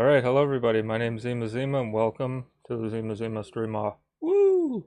Alright, hello everybody. My name's Zima Zima and welcome to the Zima Zima stream off. Woo!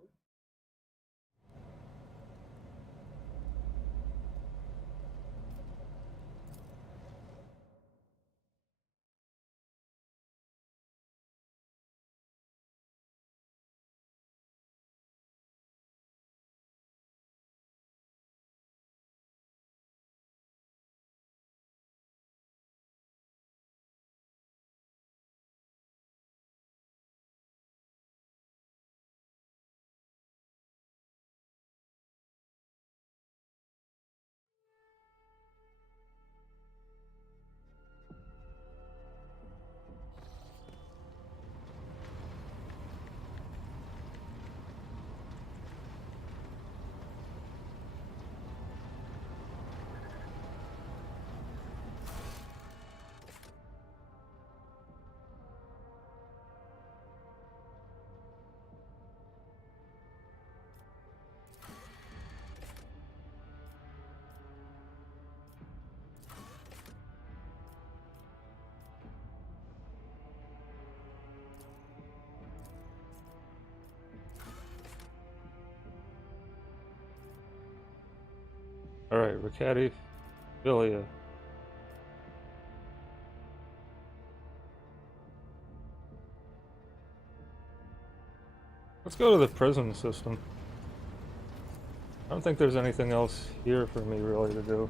Alright, Ricati Filia. Let's go to the prison system. I don't think there's anything else here for me really to do.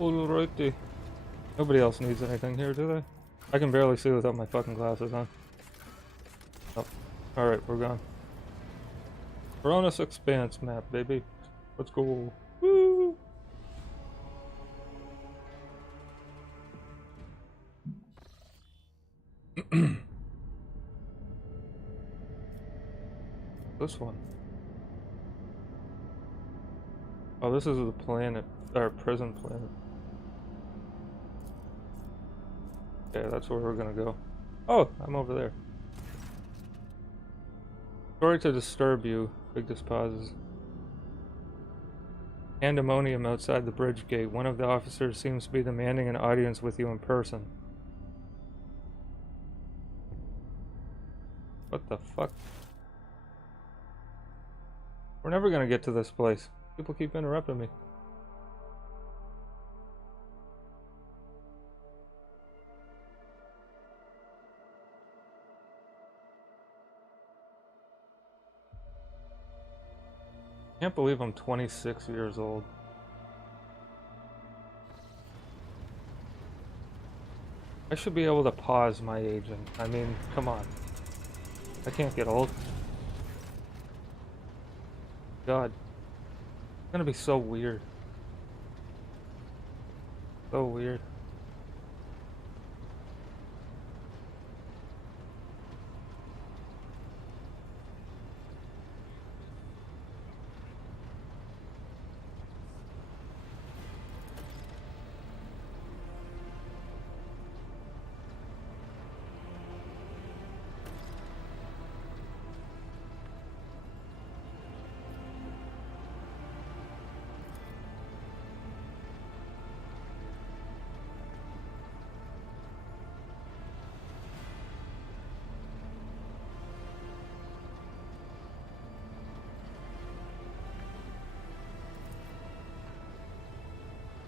Alrighty. Nobody else needs anything here, do they? I can barely see without my fucking glasses on. Oh. Alright, we're gone. Coronis Expanse map, baby. Let's go. Woo! This one. Oh, this is the planet, or prison planet. Okay, that's where we're gonna go. Oh, I'm over there. Sorry to disturb you, Victus pauses. Pandemonium outside the bridge gate. One of the officers seems to be demanding an audience with you in person. What the fuck? We're never gonna get to this place. People keep interrupting me. Can't believe I'm 26 years old. I should be able to pause my aging. I mean, come on. I can't get old. God. It's gonna be so weird. So weird.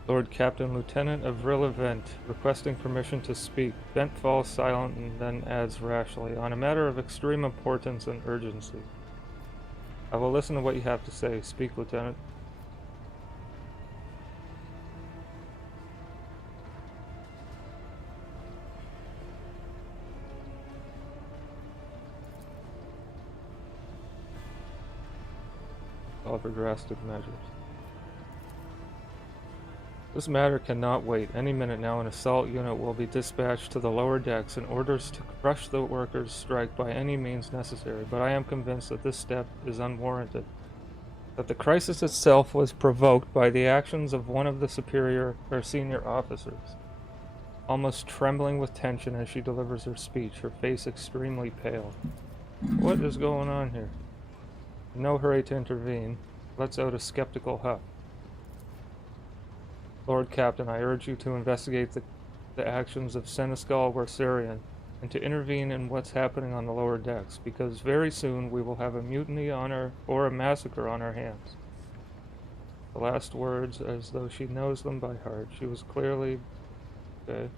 Lord Captain Lieutenant of Relevant, requesting permission to speak. Bent falls silent and then adds rashly, on a matter of extreme importance and urgency. I will listen to what you have to say. Speak, Lieutenant. Call for drastic measures. This matter cannot wait. Any minute now, an assault unit will be dispatched to the lower decks in orders to crush the workers' strike by any means necessary, but I am convinced that this step is unwarranted. That the crisis itself was provoked by the actions of one of the superior or senior officers. Almost trembling with tension as she delivers her speech, her face extremely pale. What is going on here? No hurry to intervene. Lets out a skeptical huff. Lord Captain, I urge you to investigate the actions of Seneschal Warsarian and to intervene in what's happening on the lower decks, because very soon we will have a mutiny or a massacre on our hands. The last words, as though she knows them by heart. She was clearly... Okay.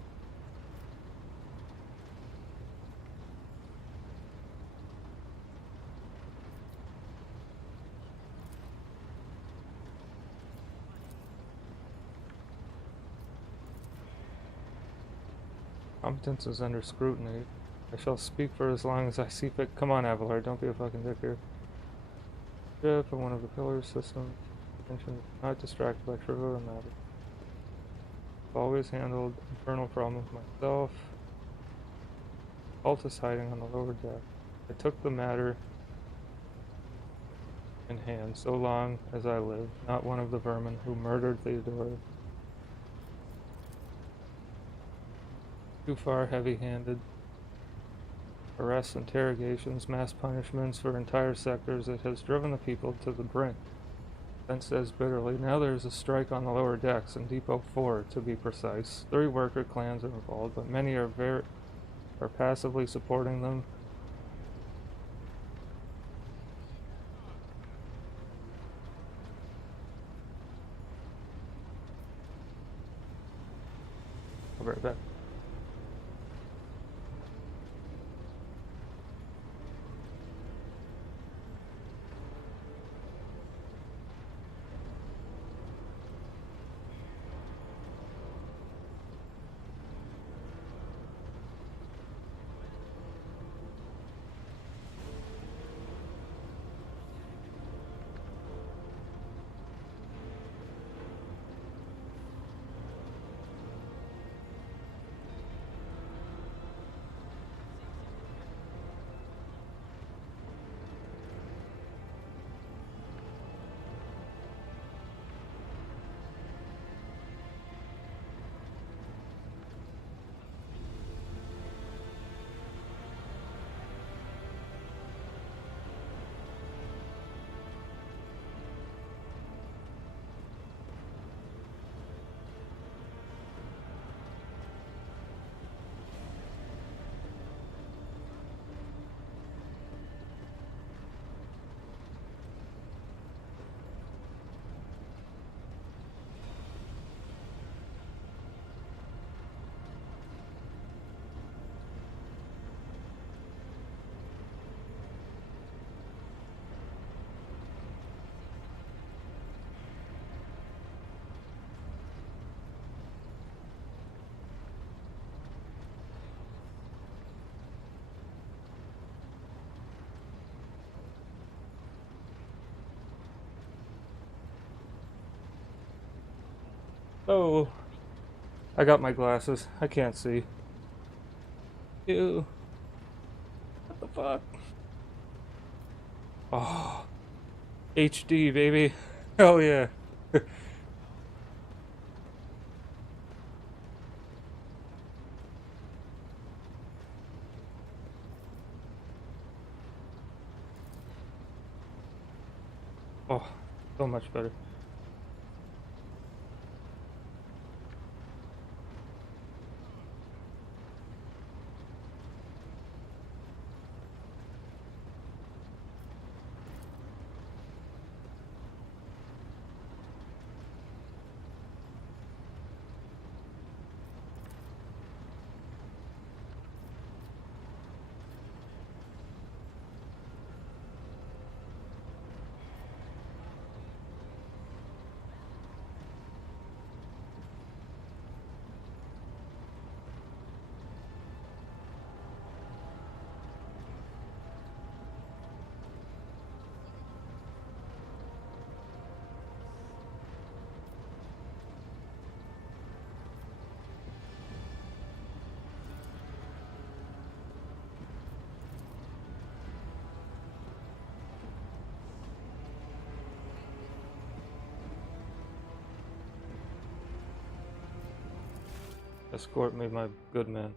Competence is under scrutiny. I shall speak for as long as I see fit. Come on, Avalar, don't be a fucking dick here. Ship and one of the pillar systems. Attention, not distracted by trivial matters. Always handled internal problems myself. Cultist hiding on the lower deck. I took the matter in hand so long as I live. Not one of the vermin who murdered Theodora. Too far heavy-handed. Arrests, interrogations, mass punishments for entire sectors. It has driven the people to the brink. Ben says bitterly, now there's a strike on the lower decks, in Depot 4 to be precise. 3 worker clans are involved, but many are passively supporting them. I'll be right back. Oh, I got my glasses. I can't see. Ew. What the fuck? Oh, HD, baby. Hell yeah. Oh, so much better. Escort me, my good man.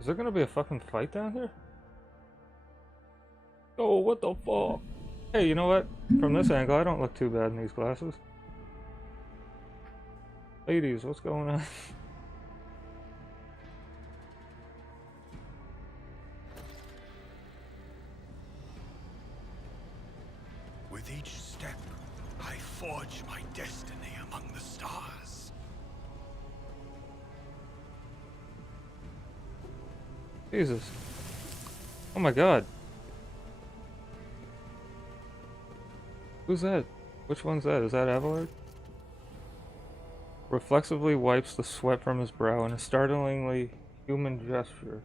Is there gonna be a fucking fight down here? Oh, what the fuck? Hey, you know what? From this angle, I don't look too bad in these glasses. Ladies, what's going on? With each step, I forge my destiny among the stars. Jesus. Oh my god. Who's that? Which one's that? Is that Abelard? Reflexively wipes the sweat from his brow in a startlingly human gesture.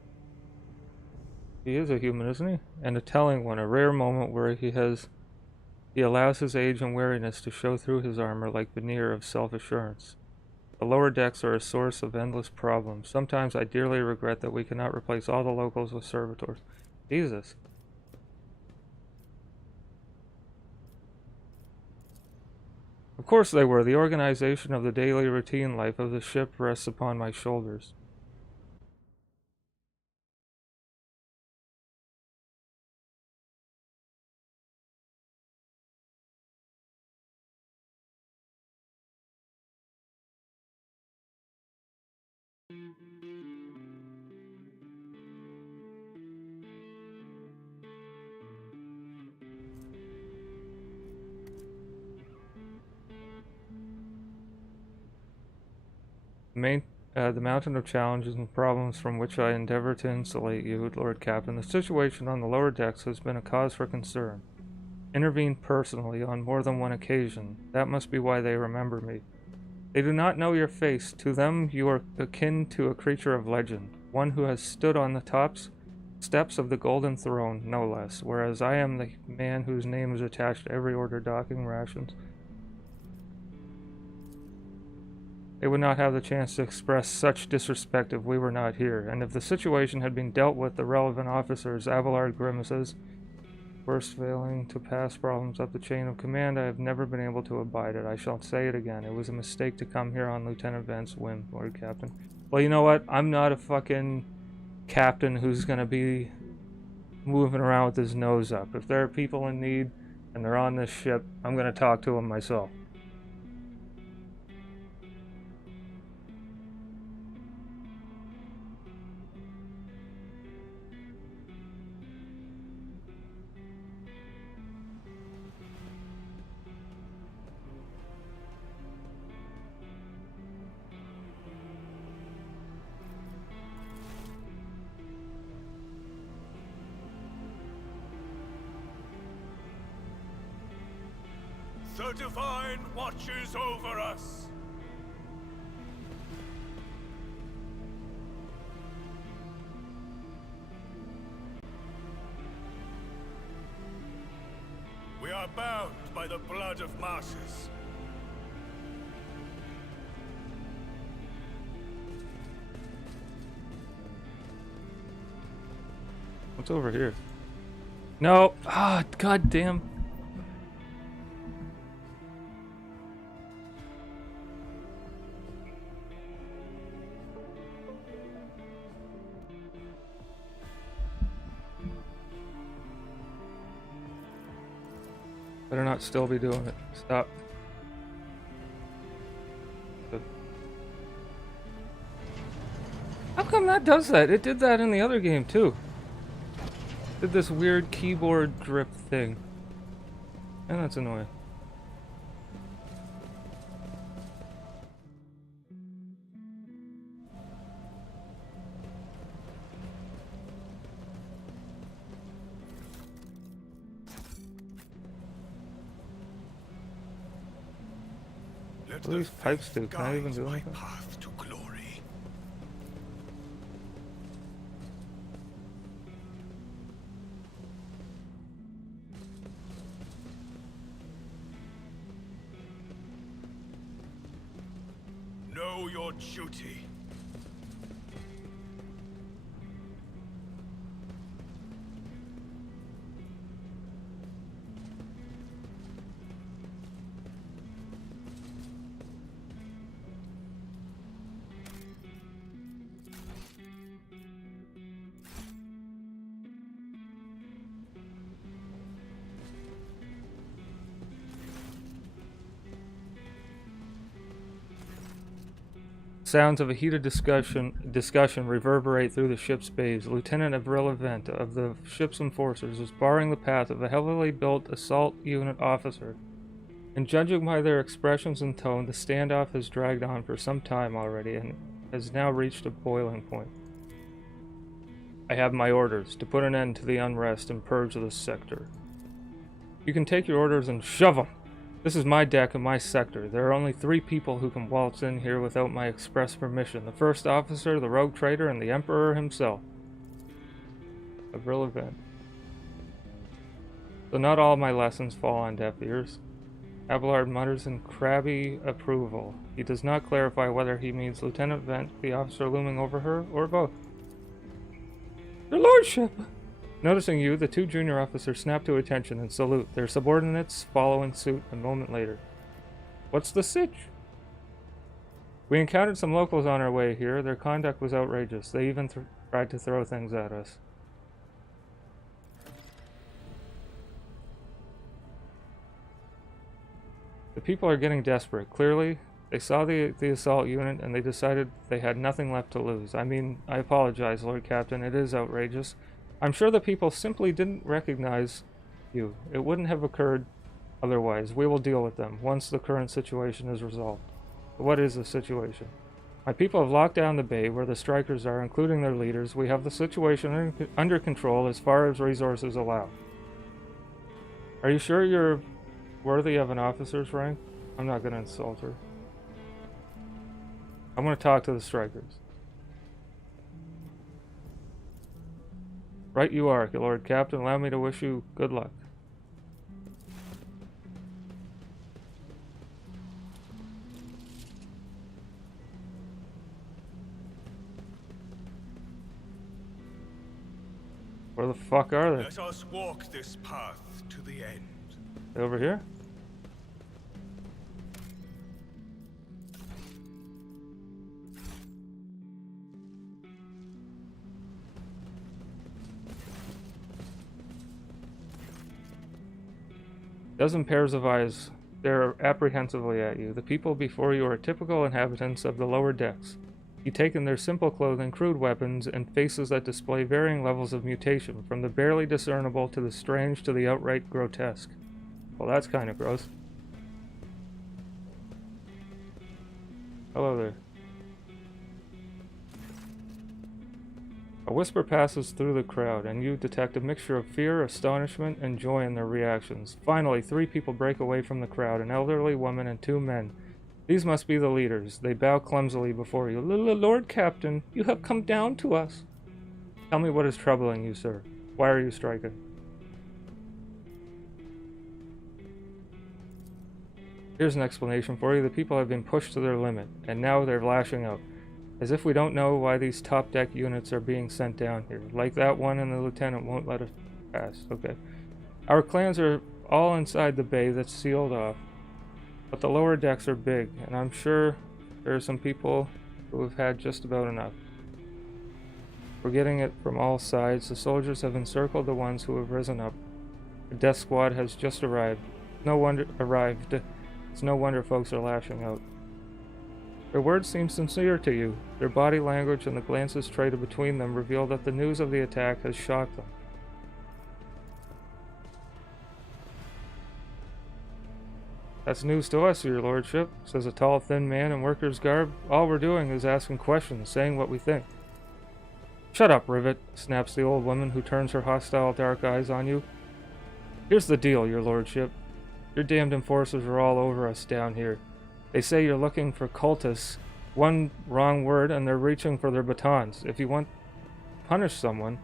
He is a human, isn't he? And a telling one, a rare moment where he allows his age and weariness to show through his armor like veneer of self-assurance. The lower decks are a source of endless problems. Sometimes I dearly regret that we cannot replace all the locals with servitors. Jesus. Of course they were. The organization of the daily routine life of the ship rests upon my shoulders. The mountain of challenges and problems from which I endeavor to insulate you, Lord Captain. The situation on the lower decks has been a cause for concern. Intervened personally on more than one occasion. That must be why they remember me. They do not know your face. To them, you are akin to a creature of legend, one who has stood on the steps of the Golden Throne, no less, whereas I am the man whose name is attached to every order docking rations. They would not have the chance to express such disrespect if we were not here, and if the situation had been dealt with the relevant officers, Abelard grimaces, first failing to pass problems up the chain of command. I have never been able to abide it. I shall say it again. It was a mistake to come here on Lieutenant Vent's whim, Lord Captain. Well, you know what? I'm not a fucking captain who's gonna be moving around with his nose up. If there are people in need and they're on this ship, I'm gonna talk to them myself. The Divine watches over us. We are bound by the blood of martyrs. What's over here? No! Ah, goddamn. Better not still be doing it. Stop. Good. How come that does that? It did that in the other game too. Did this weird keyboard drip thing. And that's annoying. What do these pipes do? Can I even do anything? Path to glory. Know your duty. sounds of a heated discussion reverberate through the ship's bays. Lieutenant Avril Vent of the ship's enforcers is barring the path of a heavily built assault unit officer. And judging by their expressions and tone, the standoff has dragged on for some time already and has now reached a boiling point. I have my orders to put an end to the unrest and purge this sector. You can take your orders and shove them. This is my deck and my sector. There are only 3 people who can waltz in here without my express permission. The first officer, the rogue trader, and the Emperor himself. A real event. So not all my lessons fall on deaf ears. Abelard mutters in crabby approval. He does not clarify whether he means Lieutenant Vent, the officer looming over her, or both. Your lordship! Noticing you, the 2 junior officers snap to attention and salute, their subordinates following suit a moment later. What's the sitch? We encountered some locals on our way here. Their conduct was outrageous. They even tried to throw things at us. The people are getting desperate. Clearly, they saw the assault unit and they decided they had nothing left to lose. I mean, I apologize, Lord Captain. It is outrageous. I'm sure the people simply didn't recognize you. It wouldn't have occurred otherwise. We will deal with them once the current situation is resolved. But what is the situation? My people have locked down the bay where the strikers are, including their leaders. We have the situation under control as far as resources allow. Are you sure you're worthy of an officer's rank? I'm not going to insult her. I'm going to talk to the strikers. Right you are, Lord Captain. Allow me to wish you good luck. Where the fuck are they? Let us walk this path to the end. They over here? Dozen pairs of eyes stare apprehensively at you. The people before you are typical inhabitants of the lower decks. You take in their simple clothing, crude weapons, and faces that display varying levels of mutation, from the barely discernible to the strange to the outright grotesque. Well, that's kind of gross. Hello there. A whisper passes through the crowd, and you detect a mixture of fear, astonishment, and joy in their reactions. Finally, 3 people break away from the crowd, an elderly woman and 2 men. These must be the leaders. They bow clumsily before you. Lord Captain, you have come down to us. Tell me what is troubling you, sir. Why are you striking? Here's an explanation for you. The people have been pushed to their limit, and now they're lashing out. As if we don't know why these top deck units are being sent down here. Like that one, and the lieutenant won't let us pass. Okay. Our clans are all inside the bay that's sealed off. But the lower decks are big, and I'm sure there are some people who have had just about enough. We're getting it from all sides. The soldiers have encircled the ones who have risen up. The death squad has just arrived. It's no wonder folks are lashing out. Their words seem sincere to you. Their body language and the glances traded between them reveal that the news of the attack has shocked them. That's news to us, your lordship, says a tall, thin man in worker's garb. All we're doing is asking questions, saying what we think. Shut up, Rivet, snaps the old woman, who turns her hostile dark eyes on you. Here's the deal, your lordship. Your damned enforcers are all over us down here. They say you're looking for cultists. One wrong word and they're reaching for their batons. If you want to punish someone,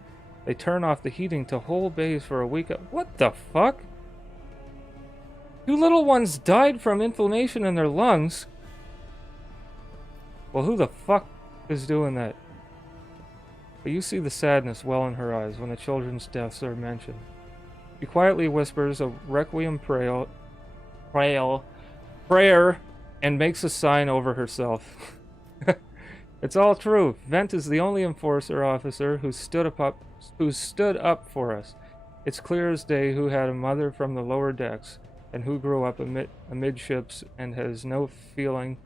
they turn off the heating to whole bays for a week. What the fuck? 2 little ones died from inflammation in their lungs. Well, who the fuck is doing that? But you see the sadness well in her eyes when the children's deaths are mentioned. She quietly whispers a requiem prayer and makes a sign over herself. It's all true. Vent is the only enforcer officer who stood up for us. It's clear as day who had a mother from the lower decks and who grew up amidships and has no feeling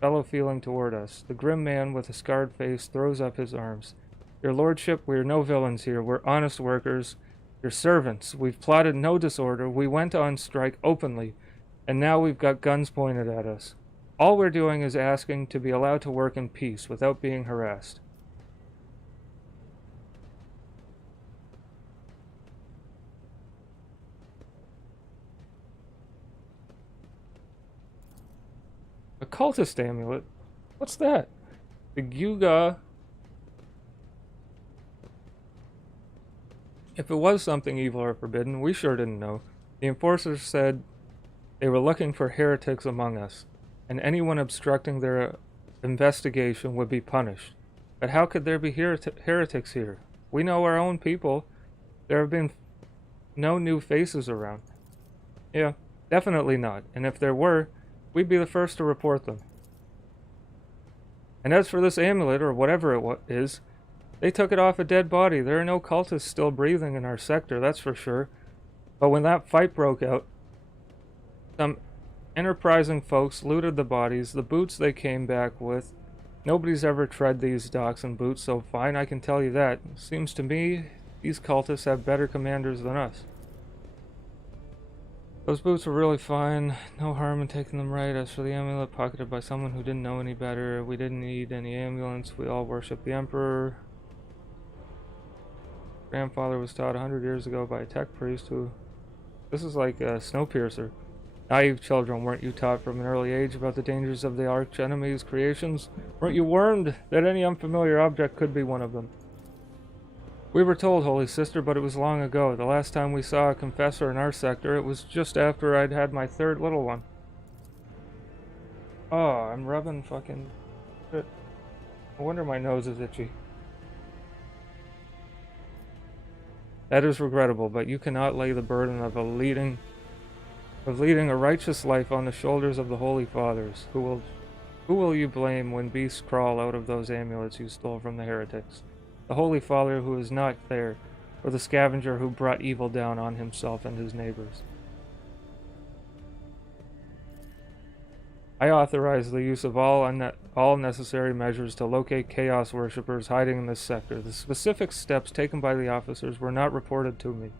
fellow feeling toward us. The grim man with a scarred face throws up his arms. Your lordship, we are no villains here. We're honest workers. Your servants. We've plotted no disorder. We went on strike openly, and now we've got guns pointed at us. All we're doing is asking to be allowed to work in peace without being harassed. A cultist amulet? What's that? The Gyuga. If it was something evil or forbidden, we sure didn't know. The enforcers said they were looking for heretics among us, and anyone obstructing their investigation would be punished. But how could there be heretics here? We know our own people. There have been no new faces around. Yeah, definitely not. And if there were, we'd be the first to report them. And as for this amulet, or whatever it is, they took it off a dead body. There are no cultists still breathing in our sector, that's for sure. But when that fight broke out, some enterprising folks looted the bodies, the boots they came back with. Nobody's ever tread these docks in boots so fine, I can tell you that. Seems to me, these cultists have better commanders than us. Those boots were really fine. No harm in taking them right. As for the amulet pocketed by someone who didn't know any better, we didn't need any ambulance. We all worship the Emperor. Grandfather was taught 100 years ago by a tech priest who... This is like a Snowpiercer. Naive children, weren't you taught from an early age about the dangers of the arch-enemy's creations? Weren't you warned that any unfamiliar object could be one of them? We were told, Holy Sister, but it was long ago. The last time we saw a confessor in our sector, it was just after I'd had my third little one. Oh, I'm rubbing fucking shit. No wonder my nose is itchy. That is regrettable, but you cannot lay the burden of leading a righteous life on the shoulders of the Holy Fathers. Who will you blame when beasts crawl out of those amulets you stole from the heretics? The Holy Father who is not there, or the scavenger who brought evil down on himself and his neighbors? I authorize the use of all necessary measures to locate Chaos worshippers hiding in this sector. The specific steps taken by the officers were not reported to me.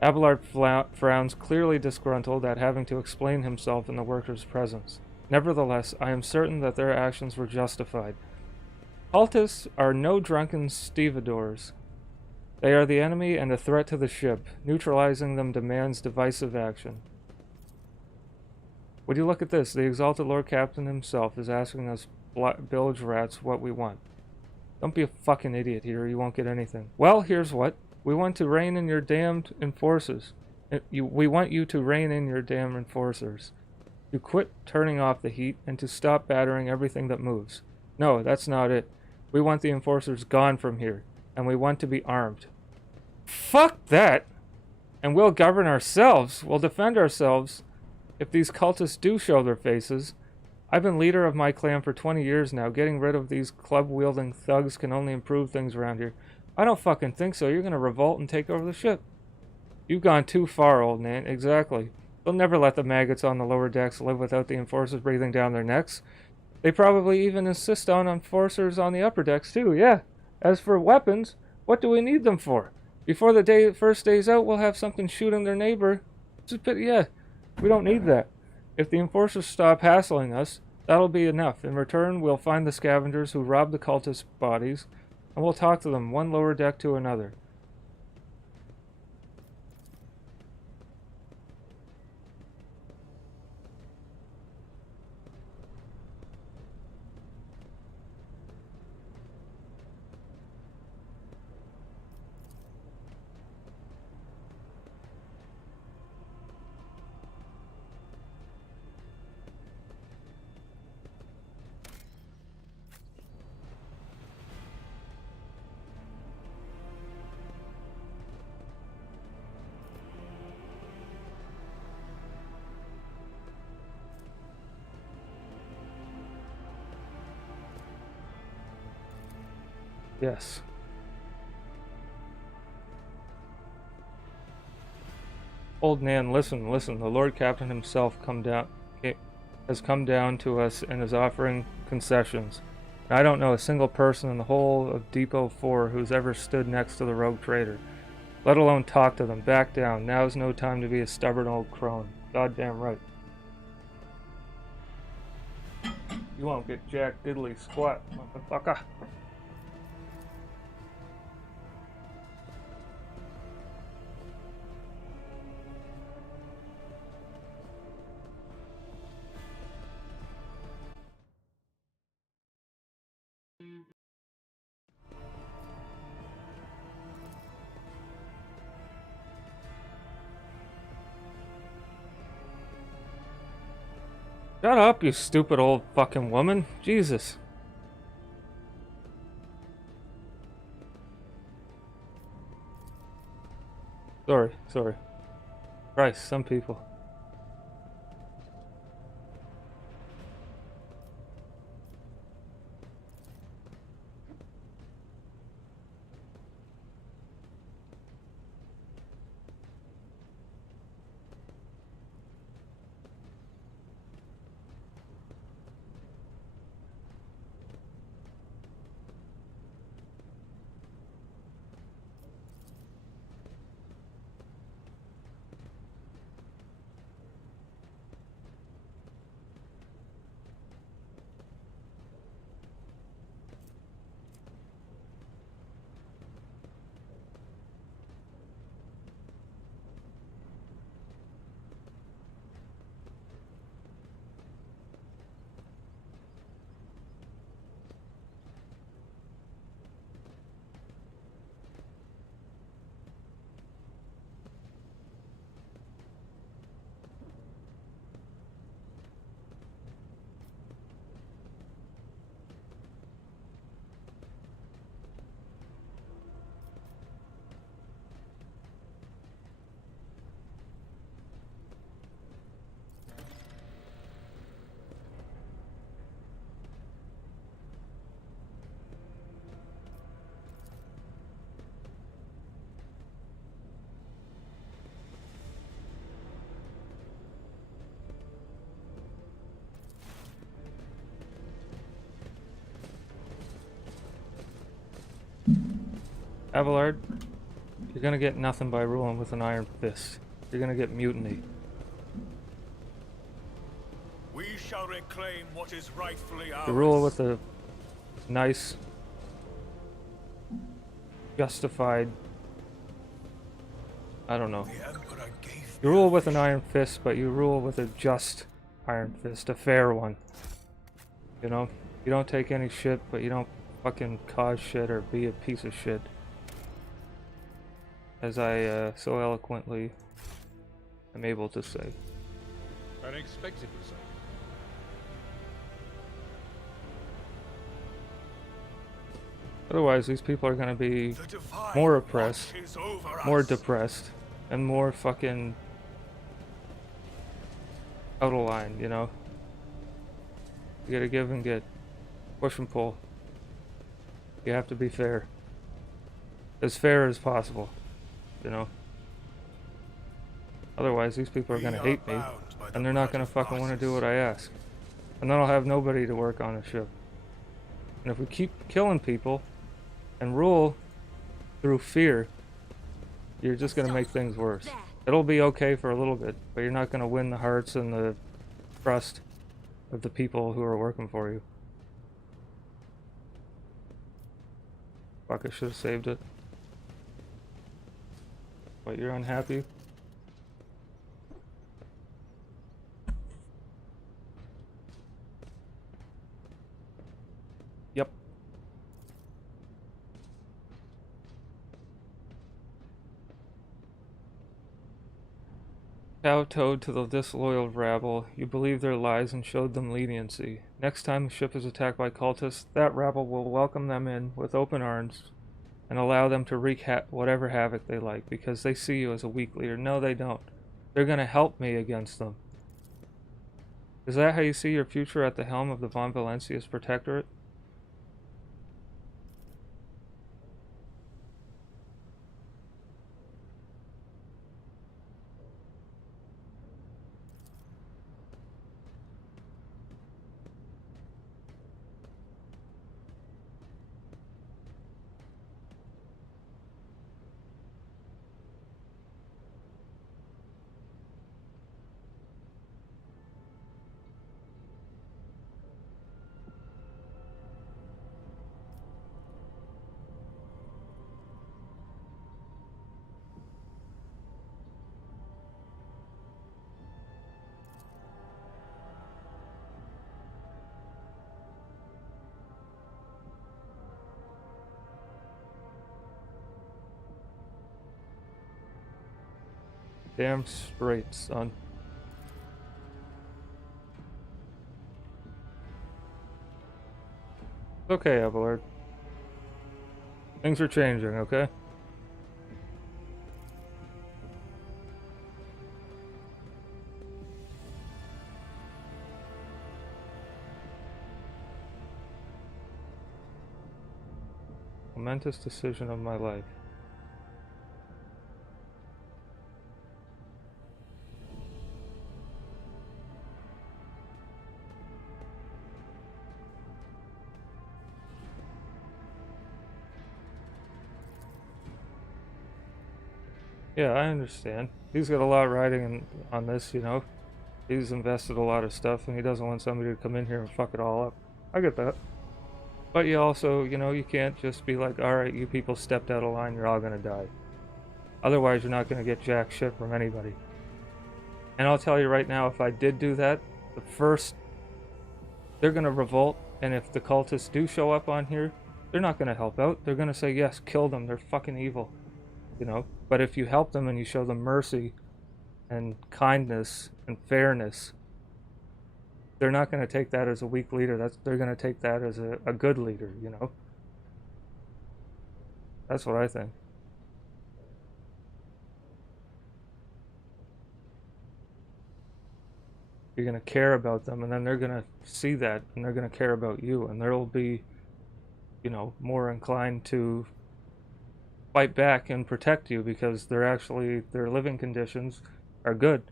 Abelard frowns, clearly disgruntled at having to explain himself in the workers' presence. Nevertheless, I am certain that their actions were justified. Cultists are no drunken stevedores. They are the enemy and a threat to the ship. Neutralizing them demands divisive action. Would you look at this? The exalted Lord Captain himself is asking us bilge rats what we want. Don't be a fucking idiot here, you won't get anything. Well, here's what. We want to rein in your damned enforcers. We want you to rein in your damn enforcers. To quit turning off the heat and to stop battering everything that moves. No, that's not it. We want the enforcers gone from here, and we want to be armed. Fuck that! And we'll govern ourselves. We'll defend ourselves if these cultists do show their faces. I've been leader of my clan for 20 years now. Getting rid of these club-wielding thugs can only improve things around here. I don't fucking think so. You're gonna revolt and take over the ship. You've gone too far, old man. Exactly. They'll never let the maggots on the lower decks live without the enforcers breathing down their necks. They probably even insist on enforcers on the upper decks, too, yeah. As for weapons, what do we need them for? Before the first day's out, we'll have something shooting their neighbor. Yeah, we don't need that. If the enforcers stop hassling us, that'll be enough. In return, we'll find the scavengers who robbed the cultist bodies, and we'll talk to them, one lower deck to another. Yes. Old Nan, listen. The Lord Captain himself has come down to us and is offering concessions. I don't know a single person in the whole of Depot 4 who's ever stood next to the rogue trader, let alone talk to them. Back down. Now's no time to be a stubborn old crone. Goddamn right. You won't get jack diddly squat, motherfucker. Shut up, you stupid old fucking woman. Jesus. Sorry. Christ, some people. Abelard, you're gonna get nothing by ruling with an iron fist. You're gonna get mutiny. We shall reclaim what is rightfully ours. You rule with a nice, justified, I don't know. The Emperor gave You rule with an iron fist, but you rule with a just iron fist, a fair one. You know? You don't take any shit, but you don't fucking cause shit or be a piece of shit. As I so eloquently am able to say. Unexpectedly so. Otherwise, these people are gonna be more oppressed, more depressed, and more fucking out of line, you know? You gotta give and get. Push and pull. You have to be fair. As fair as possible, you know? Otherwise, these people are gonna hate me, and they're not gonna fucking want to do what I ask. And then I'll have nobody to work on a ship. And if we keep killing people and rule through fear, you're just gonna make things worse. It'll be okay for a little bit, but you're not gonna win the hearts and the trust of the people who are working for you. Fuck, I should have saved it. But you're unhappy? Yep. Kowtowed to the disloyal rabble, you believed their lies and showed them leniency. Next time the ship is attacked by cultists, that rabble will welcome them in with open arms and allow them to wreak whatever havoc they like, because they see you as a weak leader. No, they don't. They're gonna help me against them. Is that how you see your future at the helm of the Von Valencia's Protectorate? Damn straight, son. It's okay, Abelard. Things are changing, okay? Momentous decision of my life. Yeah, I understand. He's got a lot riding on this, you know. He's invested a lot of stuff, and he doesn't want somebody to come in here and fuck it all up. I get that. But you also, you know, you can't just be like, alright, you people stepped out of line, you're all gonna die. Otherwise, you're not gonna get jack shit from anybody. And I'll tell you right now, if I did do that, the first, they're gonna revolt, and if the cultists do show up on here, they're not gonna help out. They're gonna say, yes, kill them, they're fucking evil. You know? But if you help them and you show them mercy and kindness and fairness, they're not going to take that as a weak leader. They're going to take that as a good leader, you know? That's what I think. You're going to care about them, and then they're going to see that, and they're going to care about you, and they'll be, you know, more inclined to fight back and protect you because their living conditions are good,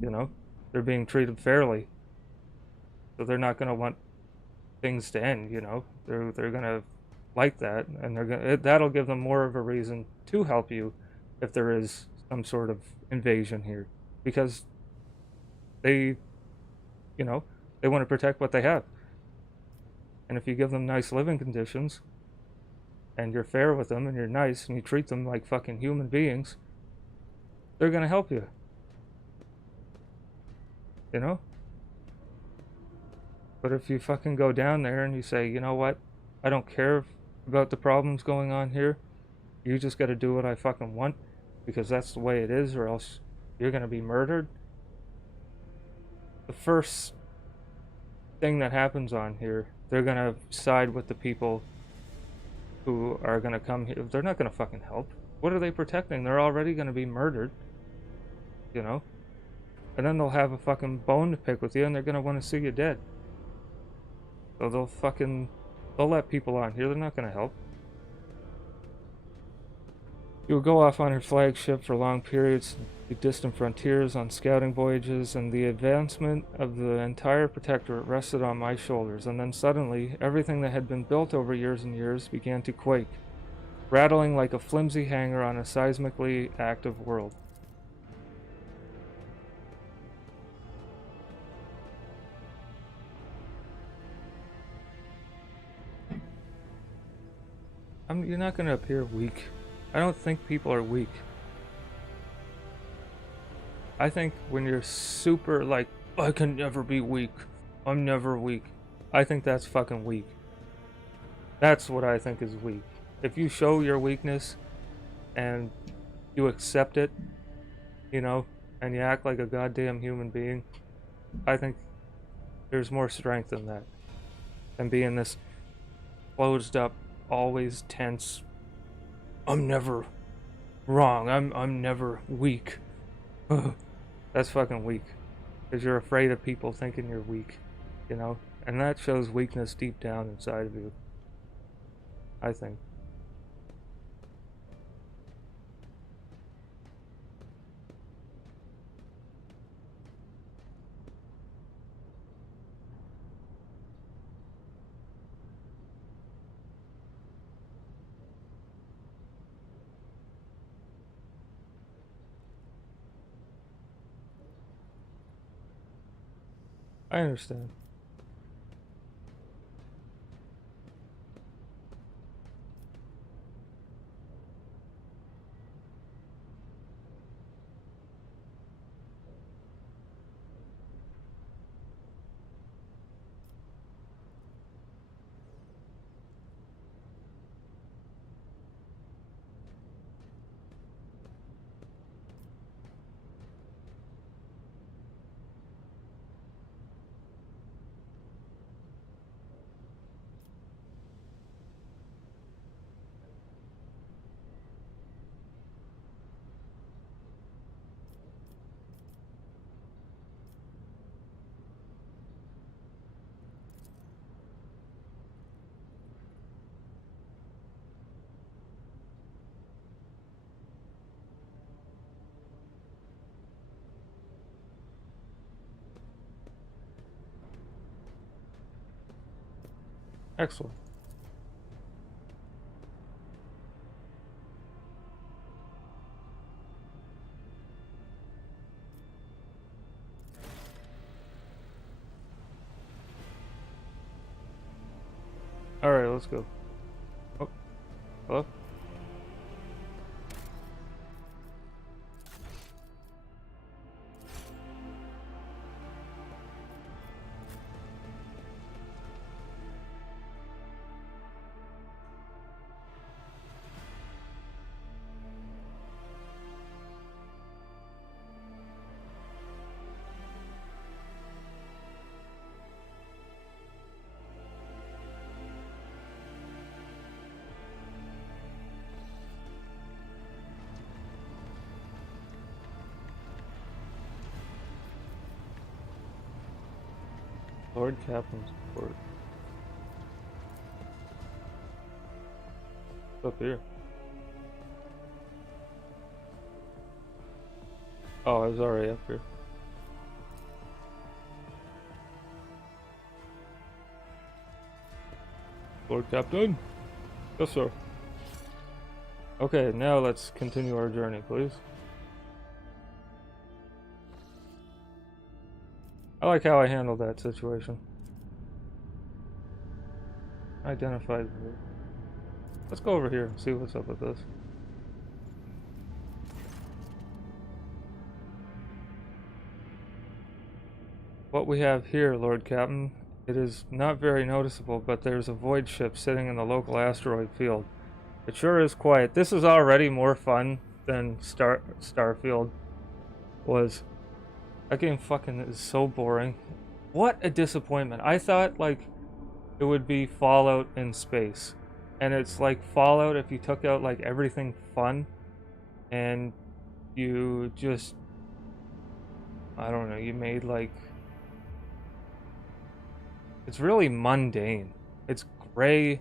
you know? They're being treated fairly. So they're not going to want things to end, you know. They're going to like that, and that'll give them more of a reason to help you if there is some sort of invasion here, because they, you know, they want to protect what they have. And if you give them nice living conditions and you're fair with them and you're nice and you treat them like fucking human beings, they're going to help you. You know? But if you fucking go down there and you say, you know what, I don't care about the problems going on here, you just gotta do what I fucking want, because that's the way it is, or else you're gonna be murdered. The first thing that happens on here, they're gonna side with the people who are gonna come here. They're not gonna fucking help. What are they protecting? They're already gonna be murdered, you know? And then they'll have a fucking bone to pick with you, and they're gonna want to see you dead. So they'll let people on here, they're not gonna help. You will go off on your flagship for long periods to distant frontiers on scouting voyages, and the advancement of the entire protectorate rested on my shoulders, and then suddenly, everything that had been built over years and years began to quake, rattling like a flimsy hanger on a seismically active world. You're not going to appear weak. I don't think people are weak. I think when you're super like, I can never be weak, I'm never weak, I think that's fucking weak. That's what I think is weak. If you show your weakness and you accept it, you know, and you act like a goddamn human being, I think there's more strength in that than being this closed up, always tense, I'm never wrong, I'm never weak. That's fucking weak. Because you're afraid of people thinking you're weak, you know? And that shows weakness deep down inside of you, I think. I understand. Excellent. Alright, let's go. Oh, hello? Lord Captain's Court. What's up here? Oh, I was already up here. Lord Captain? Yes, sir. Okay, now let's continue our journey, please. I like how I handled that situation. Identified. Let's go over here and see what's up with this. What we have here, Lord Captain, it is not very noticeable, but there's a void ship sitting in the local asteroid field. It sure is quiet. This is already more fun than Starfield was. That game fucking is so boring. What a disappointment. I thought like it would be Fallout in space. And it's like Fallout if you took out like everything fun and you just, I don't know, you made like, it's really mundane. It's gray,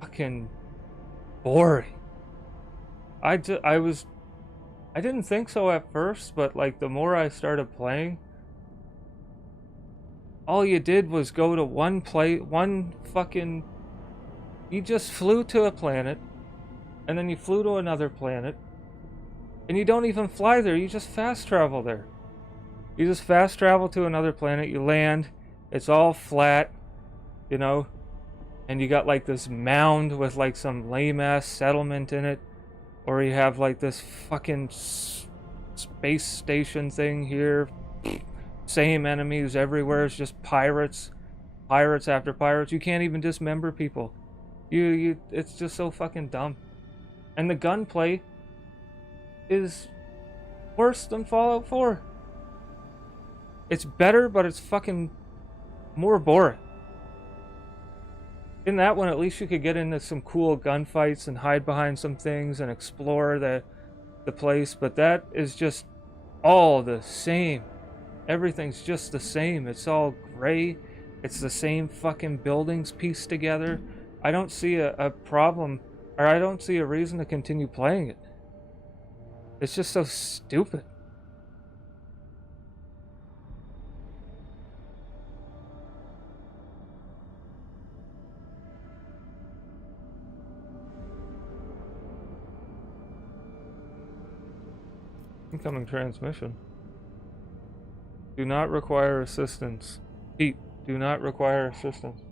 fucking boring. I didn't think so at first, but like the more I started playing, all you did was go to you just flew to a planet, and then you flew to another planet, and you don't even fly there, you just fast travel there. You just fast travel to another planet, you land, it's all flat, you know, and you got like this mound with like some lame-ass settlement in it. Or you have like this fucking space station thing here. Same enemies everywhere. It's just pirates. Pirates after pirates. You can't even dismember people. It's just so fucking dumb. And the gunplay is worse than Fallout 4. It's better, but it's fucking more boring. In that one, at least you could get into some cool gunfights and hide behind some things and explore the place, but that is just all the same. Everything's just the same. It's all gray. It's the same fucking buildings pieced together. I don't see a problem, or I don't see a reason to continue playing it. It's just so stupid. Incoming transmission. Do not require assistance. Pete, do not require assistance.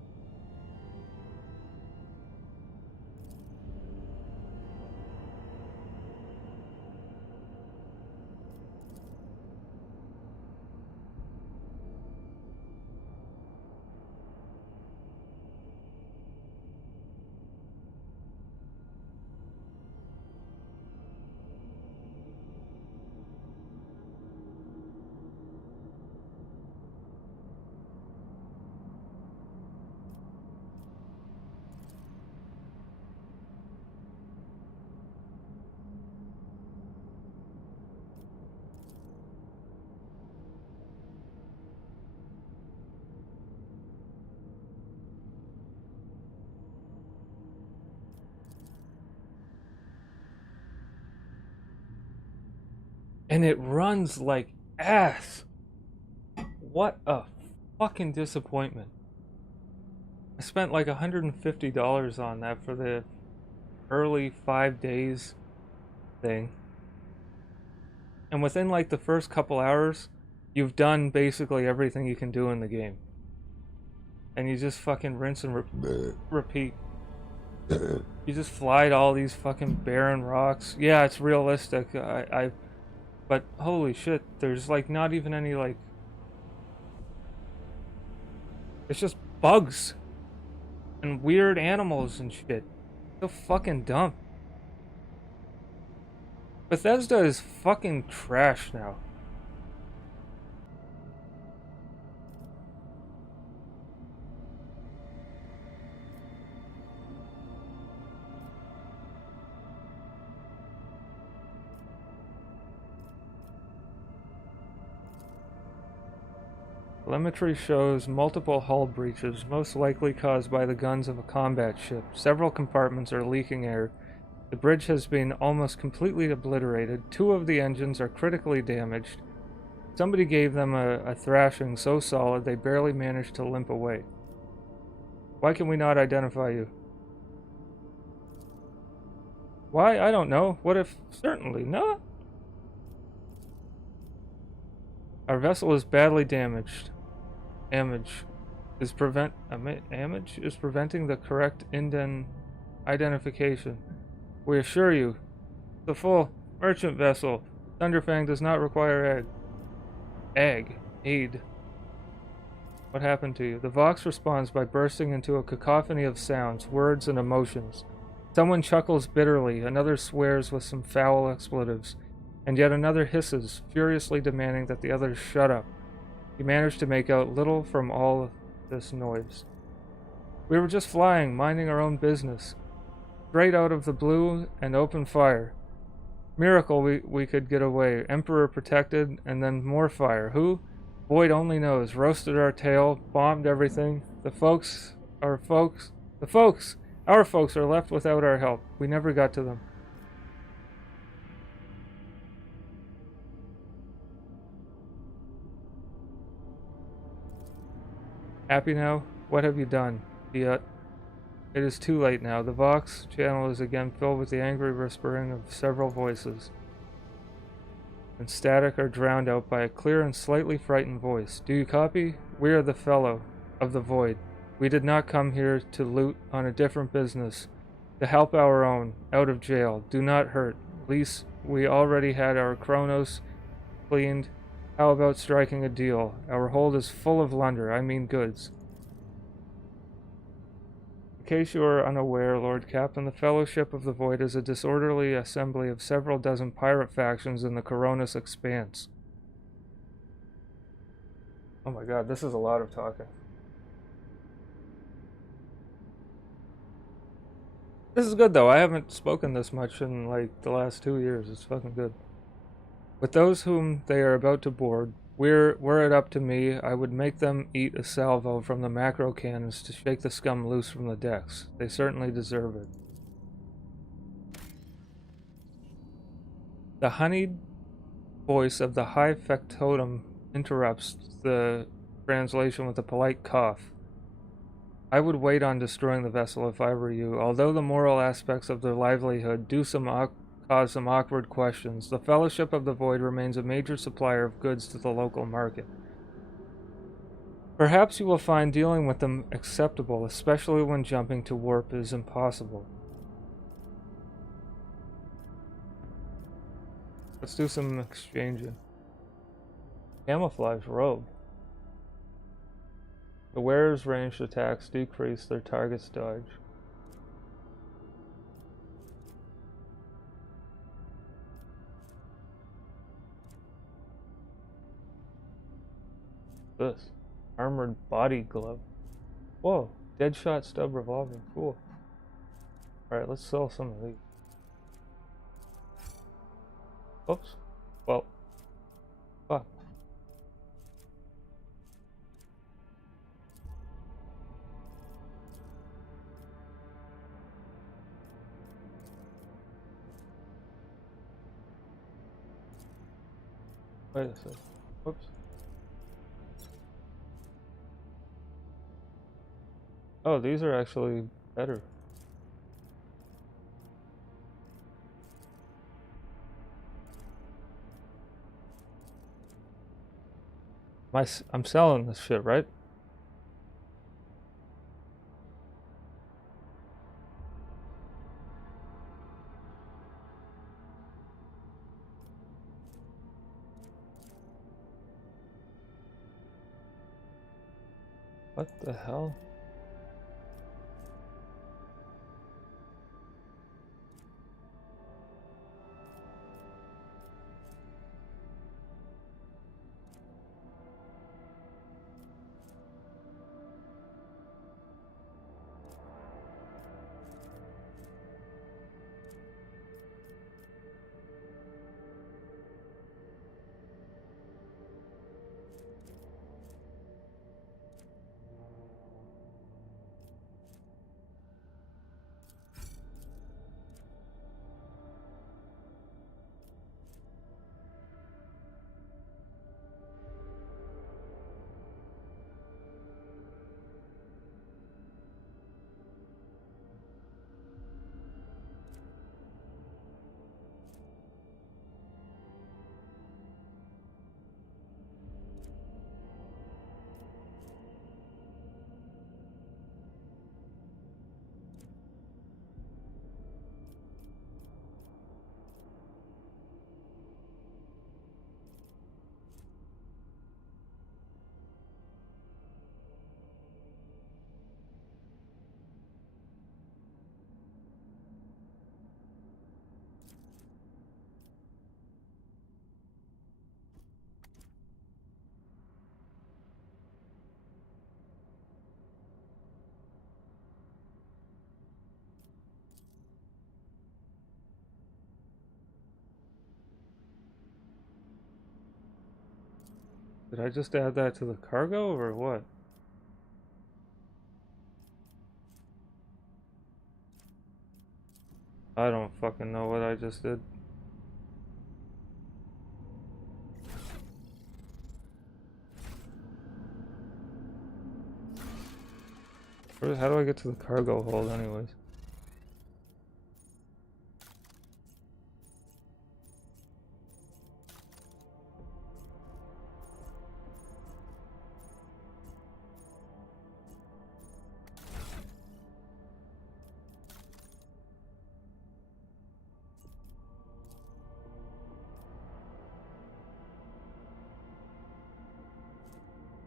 And it runs like ass. What a fucking disappointment. I spent like $150 on that for the early 5 days thing. And within like the first couple hours, you've done basically everything you can do in the game. And you just fucking rinse and repeat. You just fly to all these fucking barren rocks. Yeah, it's realistic. But holy shit, there's like not even any like. It's just bugs and weird animals and shit. So fucking dumb. Bethesda is fucking trash now. Telemetry shows multiple hull breaches, most likely caused by the guns of a combat ship. Several compartments are leaking air. The bridge has been almost completely obliterated. 2 of the engines are critically damaged. Somebody gave them a thrashing so solid they barely managed to limp away. Why can we not identify you? Why? I don't know. What if... Certainly not. Our vessel is badly damaged. Damage is preventing the correct identification. We assure you, the full merchant vessel, Thunderfang does not require aid. What happened to you? The Vox responds by bursting into a cacophony of sounds, words, and emotions. Someone chuckles bitterly, another swears with some foul expletives, and yet another hisses, furiously demanding that the others shut up. You managed to make out little from all of this noise. We were just flying, minding our own business. Straight out of the blue and open fire. Miracle we could get away. Emperor protected, and then more fire. Who? Void only knows. Roasted our tail, bombed everything. Our folks are left without our help. We never got to them. Happy now? What have you done? Fiat. It is too late now. The Vox channel is again filled with the angry whispering of several voices, and static are drowned out by a clear and slightly frightened voice. Do you copy? We are the fellow of the Void. We did not come here to loot on a different business, to help our own out of jail. Do not hurt. At least we already had our Chronos cleaned. How about striking a deal? Our hold is full of plunder, I mean goods. In case you are unaware, Lord Captain, the Fellowship of the Void is a disorderly assembly of several dozen pirate factions in the Coronis Expanse. Oh my god, this is a lot of talking. This is good though, I haven't spoken this much in like the last 2 years, it's fucking good. With those whom they are about to board, were it up to me, I would make them eat a salvo from the macro cannons to shake the scum loose from the decks. They certainly deserve it. The honeyed voice of the high factotum interrupts the translation with a polite cough. I would wait on destroying the vessel if I were you. Although the moral aspects of their livelihood do cause some awkward questions, the Fellowship of the Void remains a major supplier of goods to the local market. Perhaps you will find dealing with them acceptable, especially when jumping to warp is impossible. Let's do some exchanging. Camouflage robe. The wearer's ranged attacks decrease their target's dodge. This armored body glove. Whoa, Deadshot stub revolver. Cool. Alright, let's sell some of these. Oops. Well. Fuck. Wait a sec. Whoops. Oh, these are actually better. I'm selling this shit, right? What the hell? Did I just add that to the cargo or what? I don't fucking know what I just did. How do I get to the cargo hold anyways?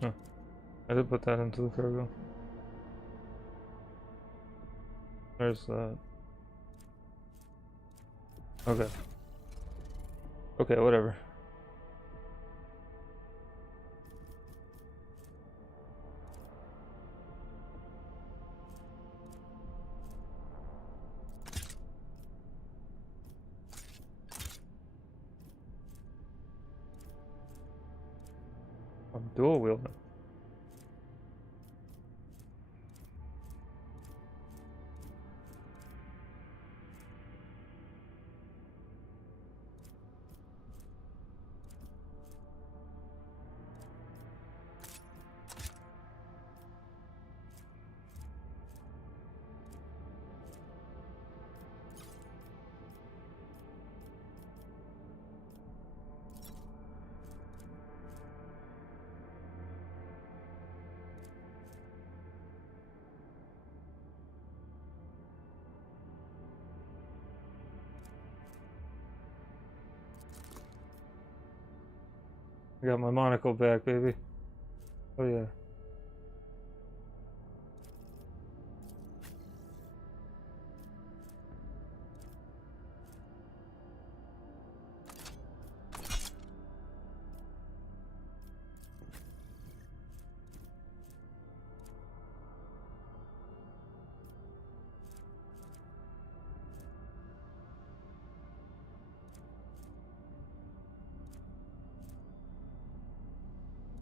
Huh. I did put that into the cargo. There's that. Okay. Okay, whatever. I'm dual wielding. I got my monocle back, baby. Oh yeah.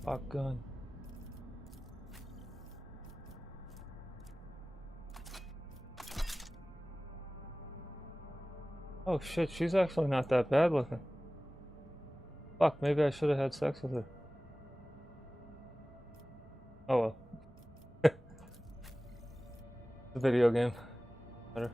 Shotgun. Oh shit, she's actually not that bad looking. Fuck, maybe I should have had sex with her. Oh well. The video game. Better.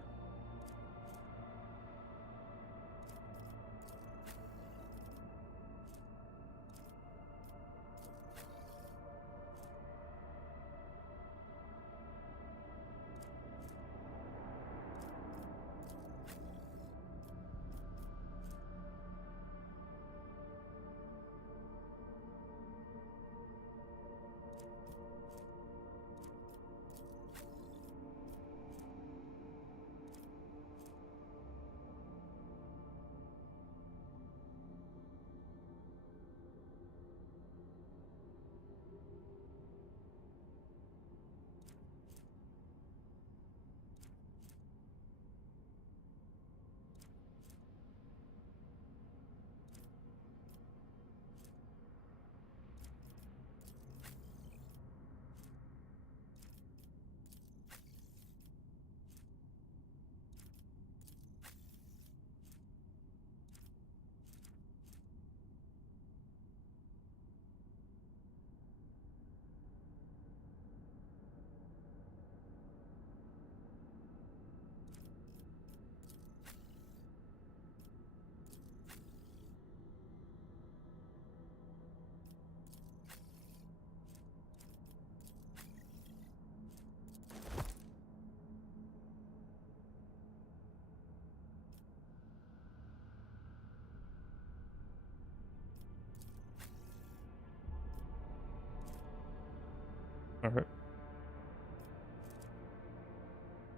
Alright.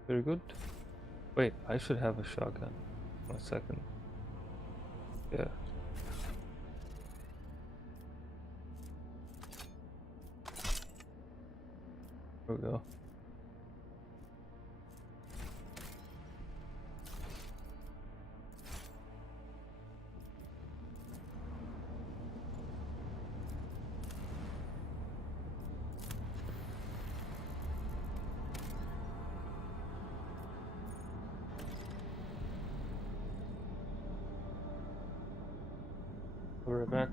Very good. Wait, I should have a shotgun. 1 second. Yeah. There we go. I'll be right back.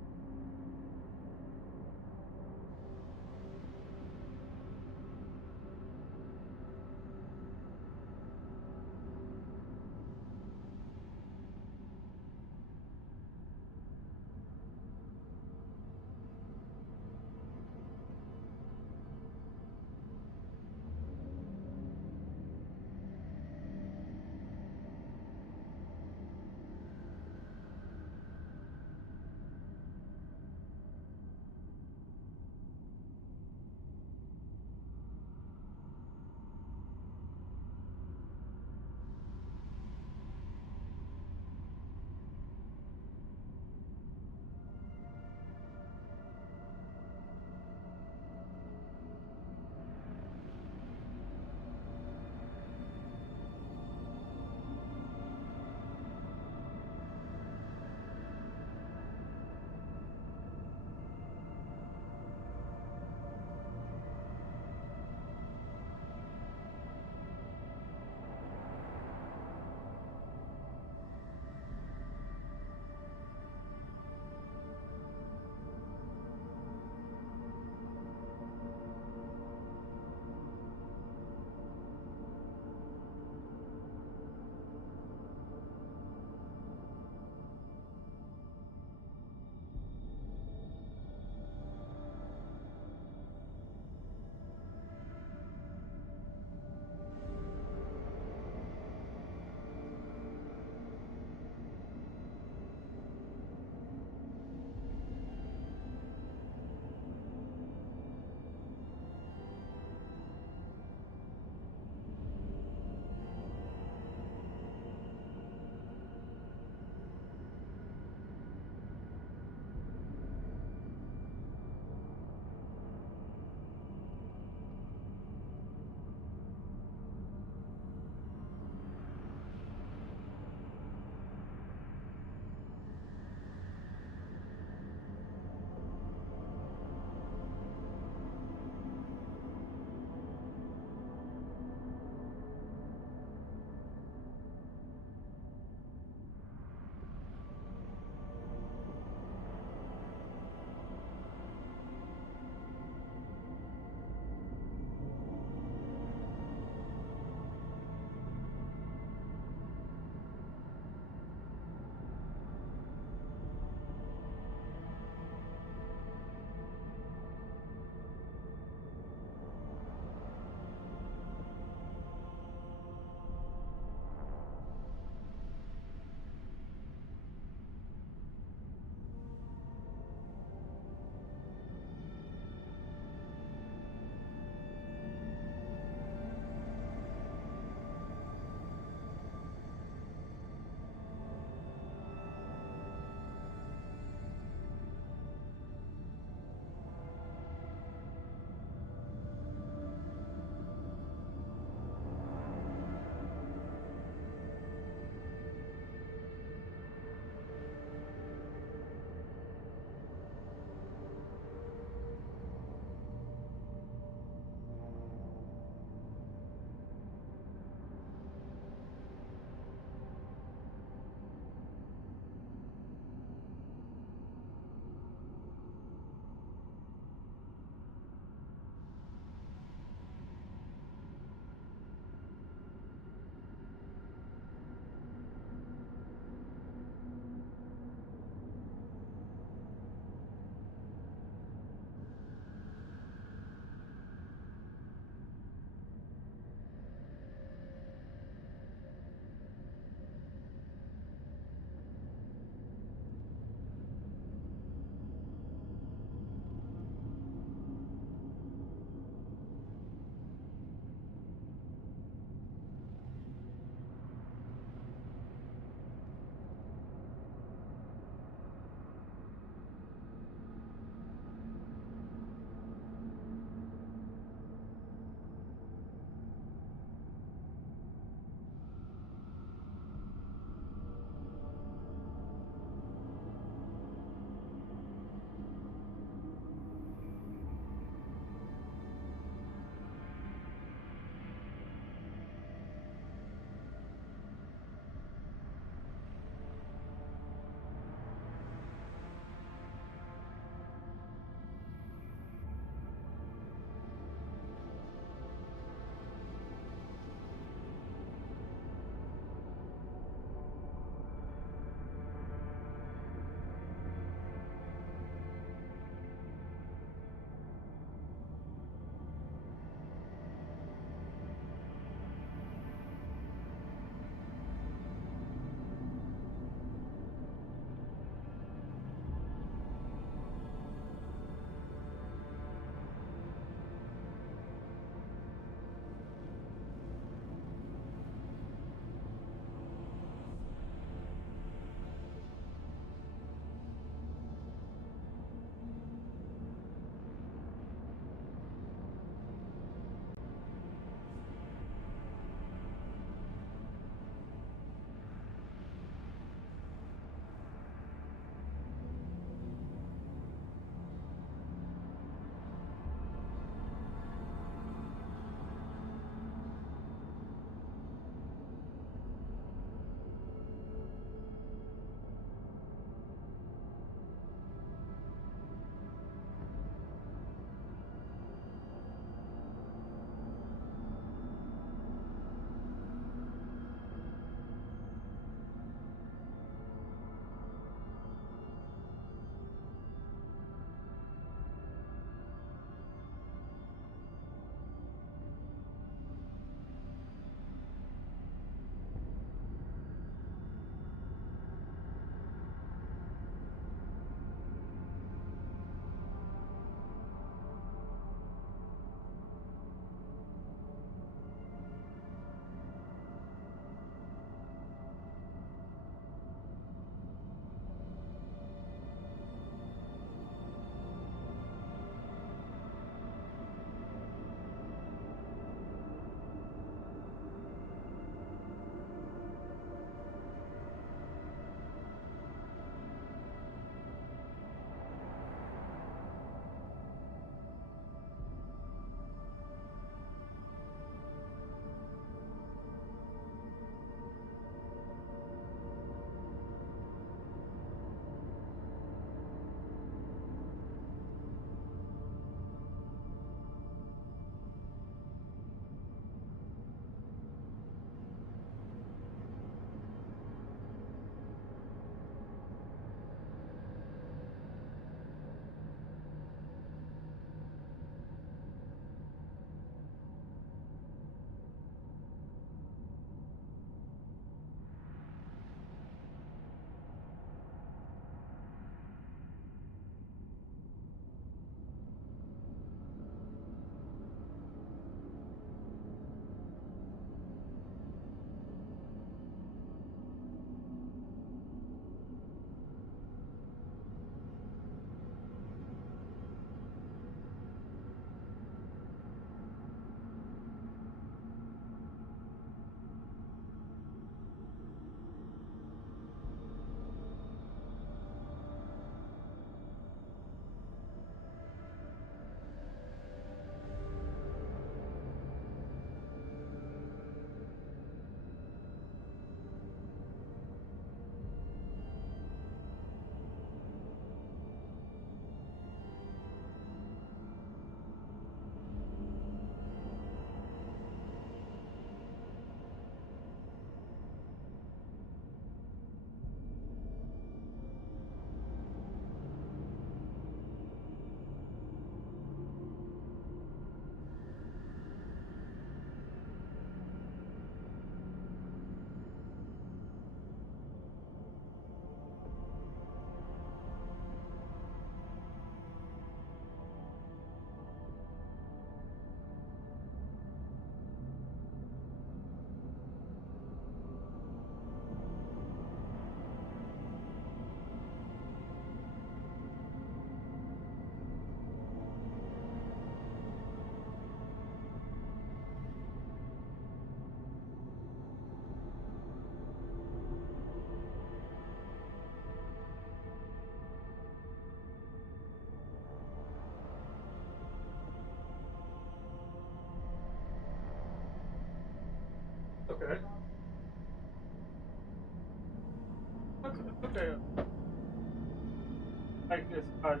it's not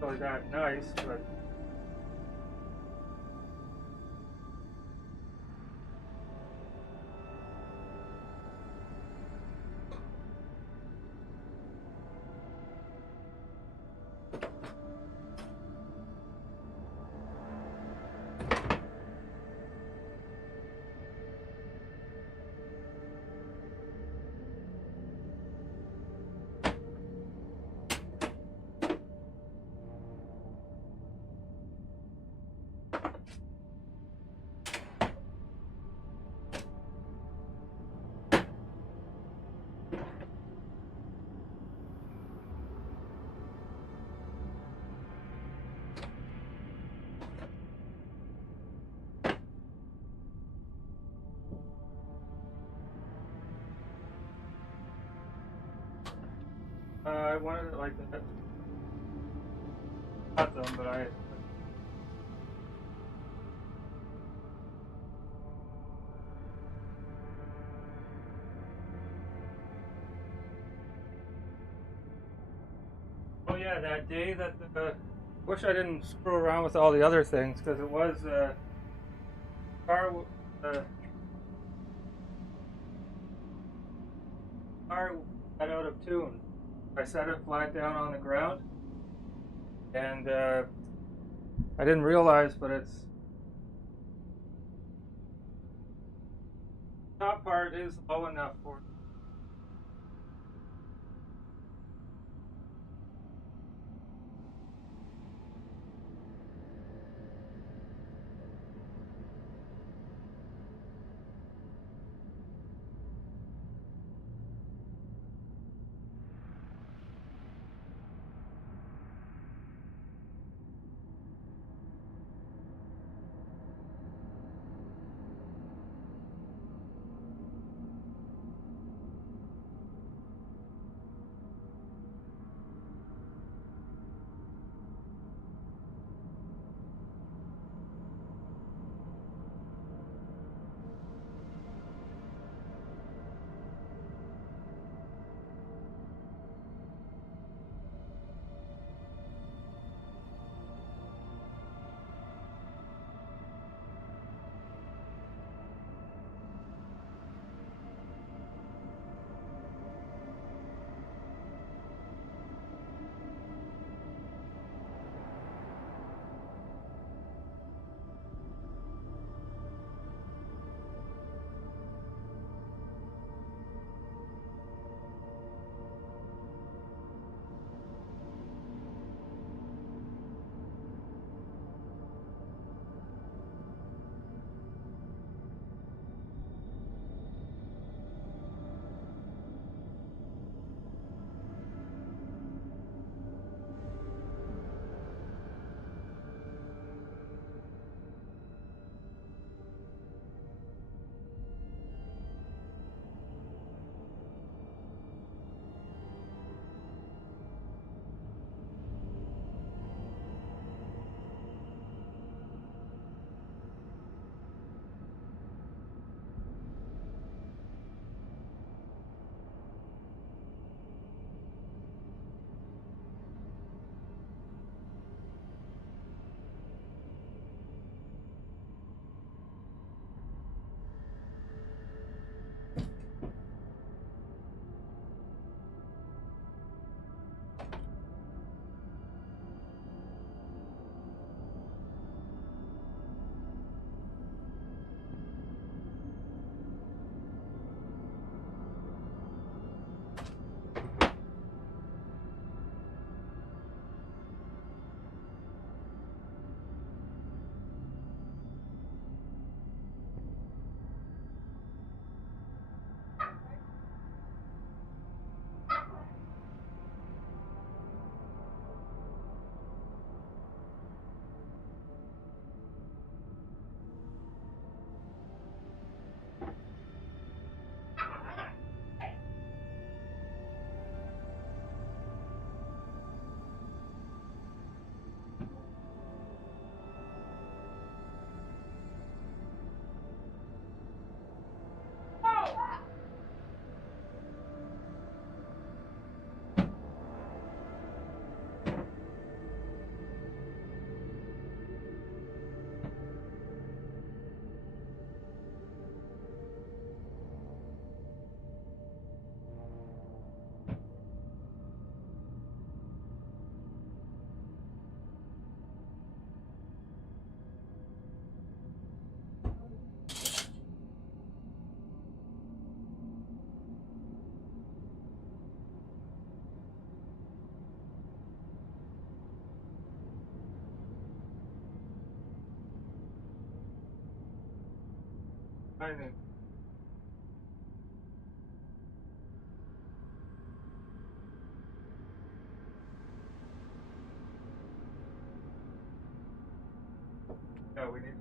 really that nice, but I wanted it like that. Got them, but I. Oh yeah, that day that wish I didn't screw around with all the other things because it was car uh, car got out of tune. I set it flat down on the ground, and I didn't realize, but its top part is low enough for. I think. Yeah, we need.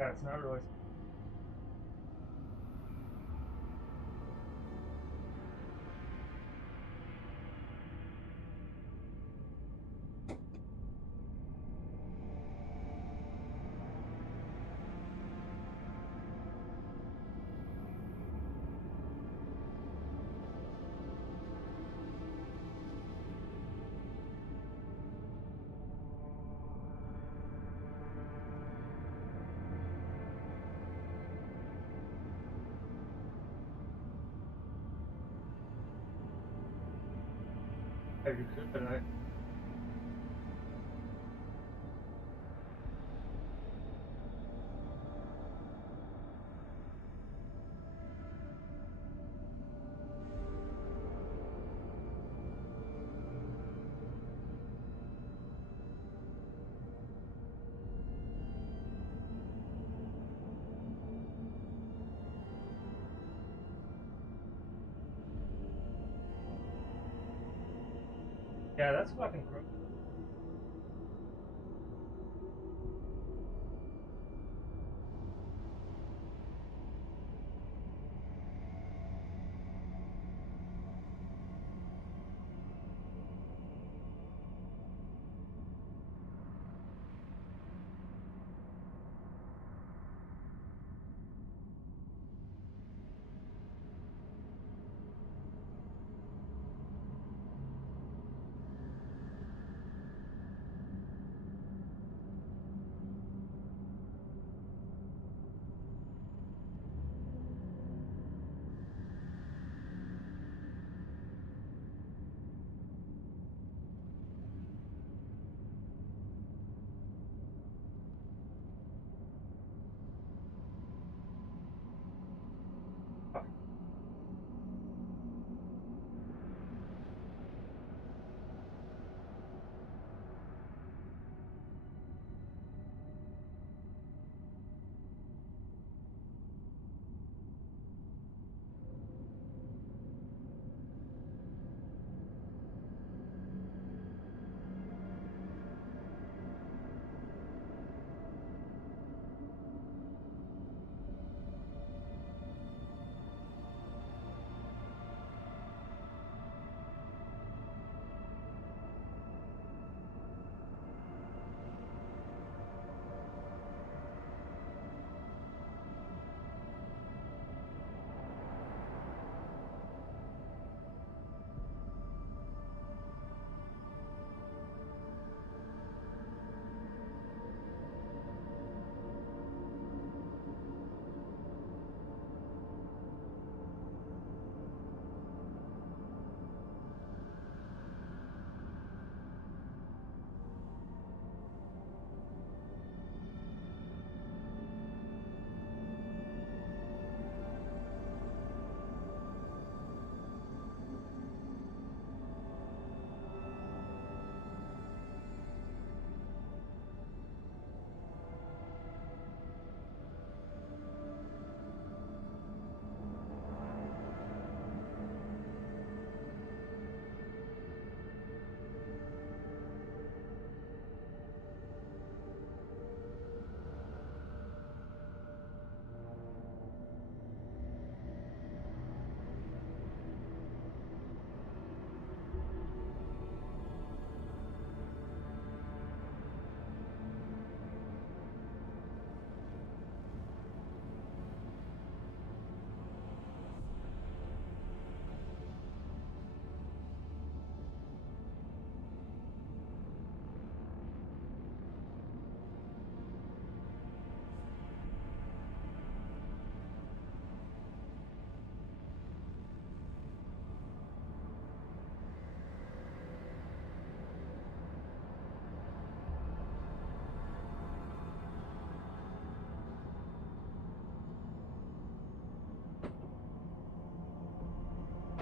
Yeah, it's not really. Have you could, but I. Yeah, that's fucking gross.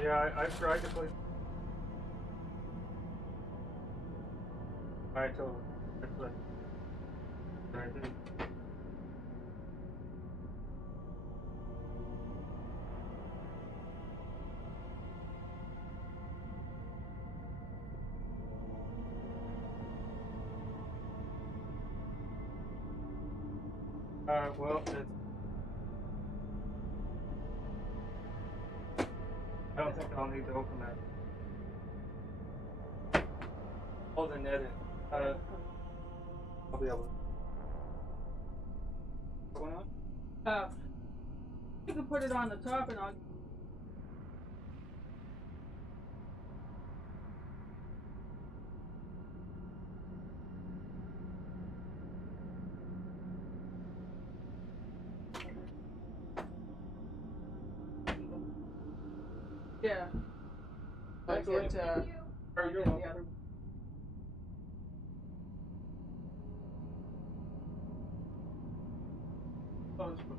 Yeah, I tried to play. I totally. I played. I did. Well, I don't think I'll need to open that. Oh, the netting. I'll be able to. What's going on? You can put it on the top and I'll. Yeah. I Excellent. get, Or I'll you're get welcome. the other. Oh, it's good.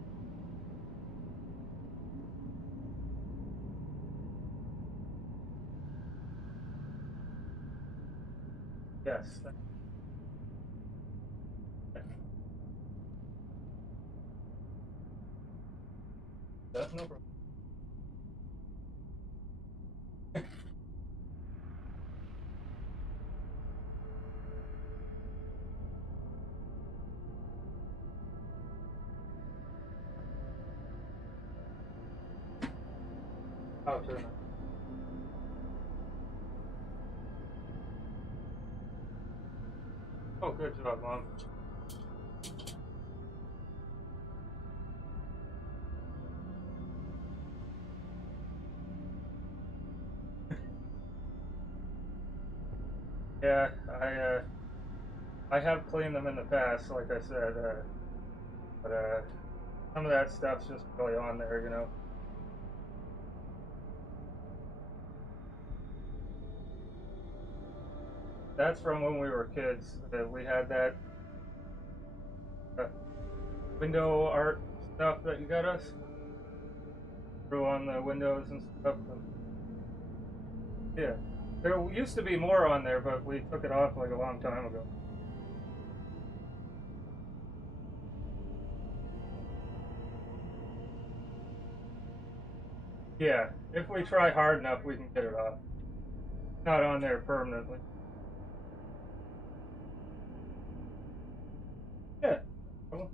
Yes. That's no problem. Oh, turn it. Oh, good job, Mom. Yeah, I have cleaned them in the past, like I said, but some of that stuff's just really on there, you know. That's from when we were kids. We had that uh, window art stuff that you got us. Drew on the windows and stuff. And yeah, there used to be more on there, but we took it off like a long time ago. Yeah, if we try hard enough, we can get it off. It's not on there permanently. Yeah. Well,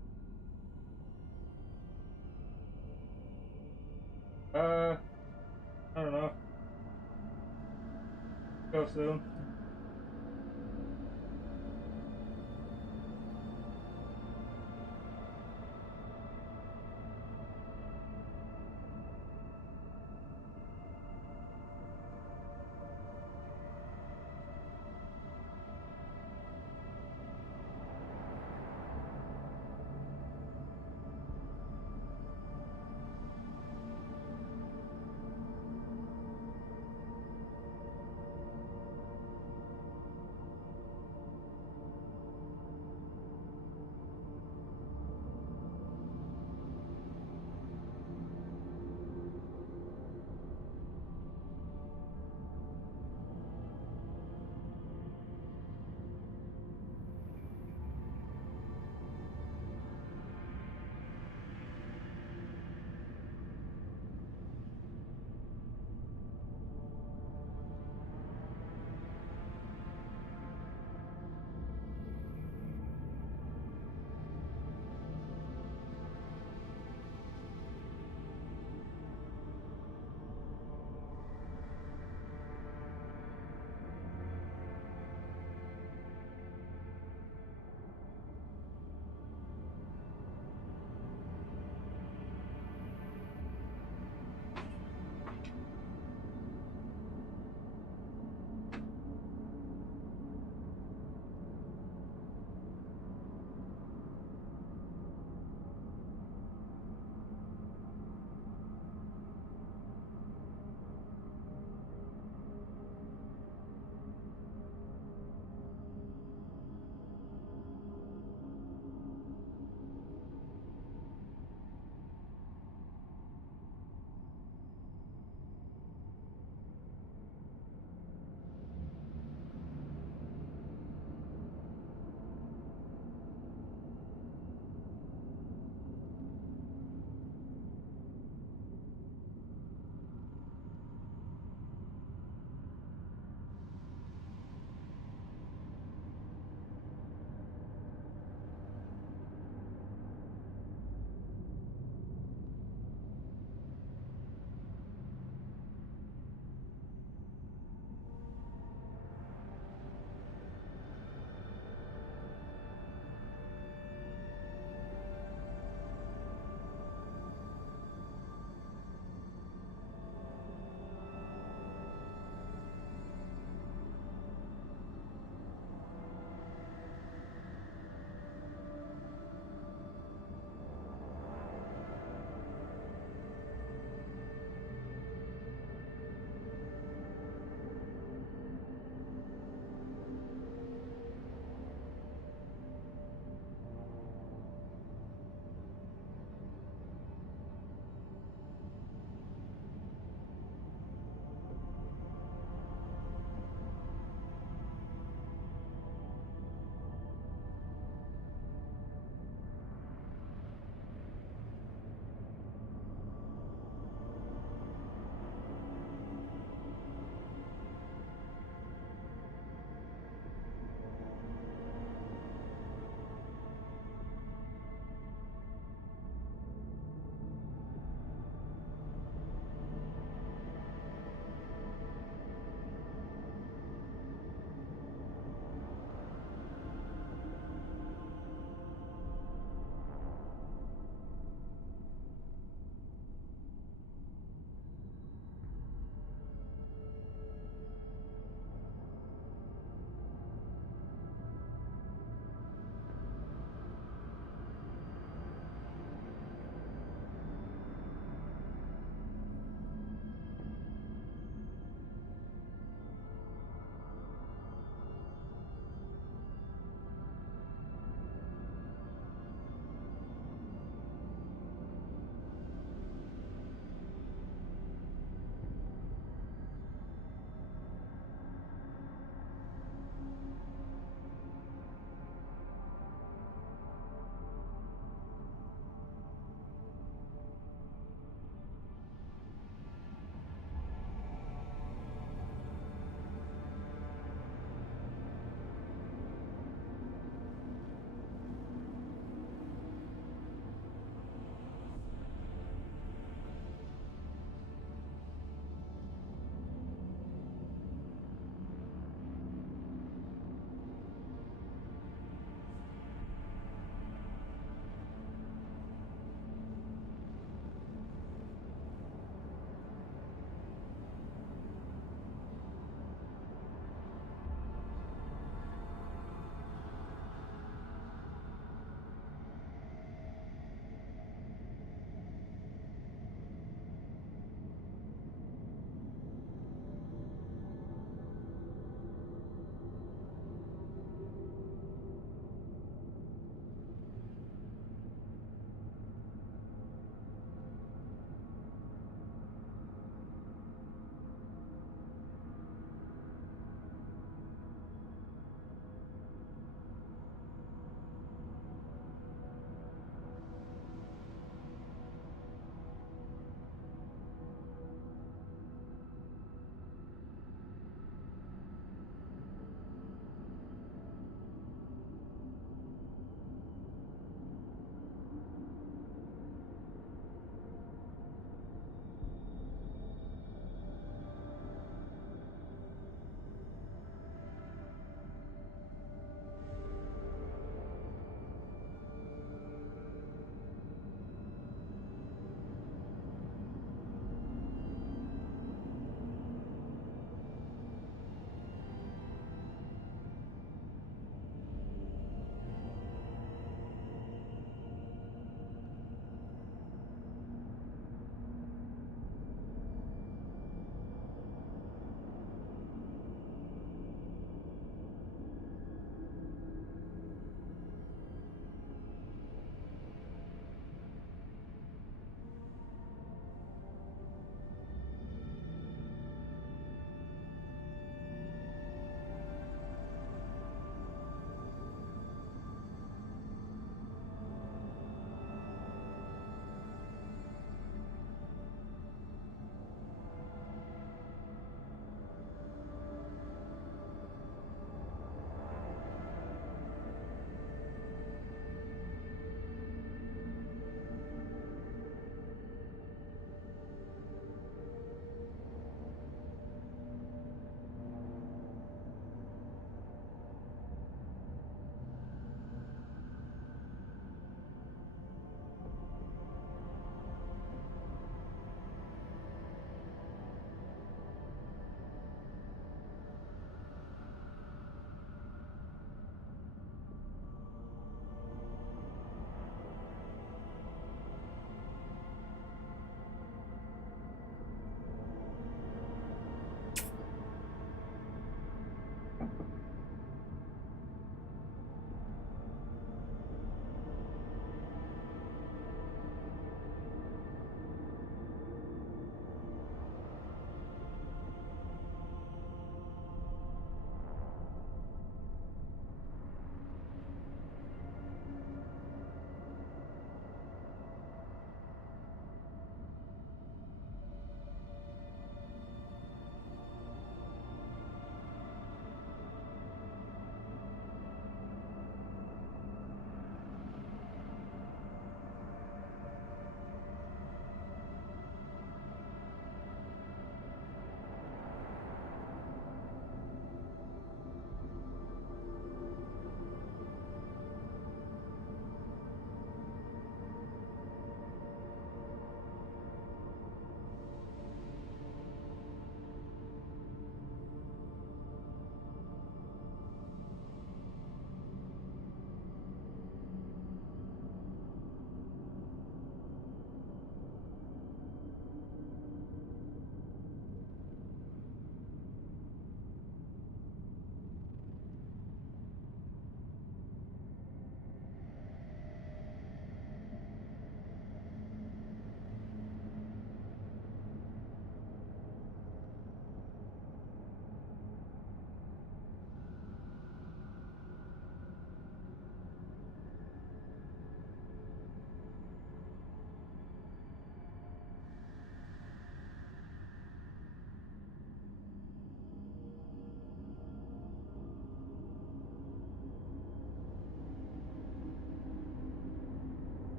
I don't know. Go soon.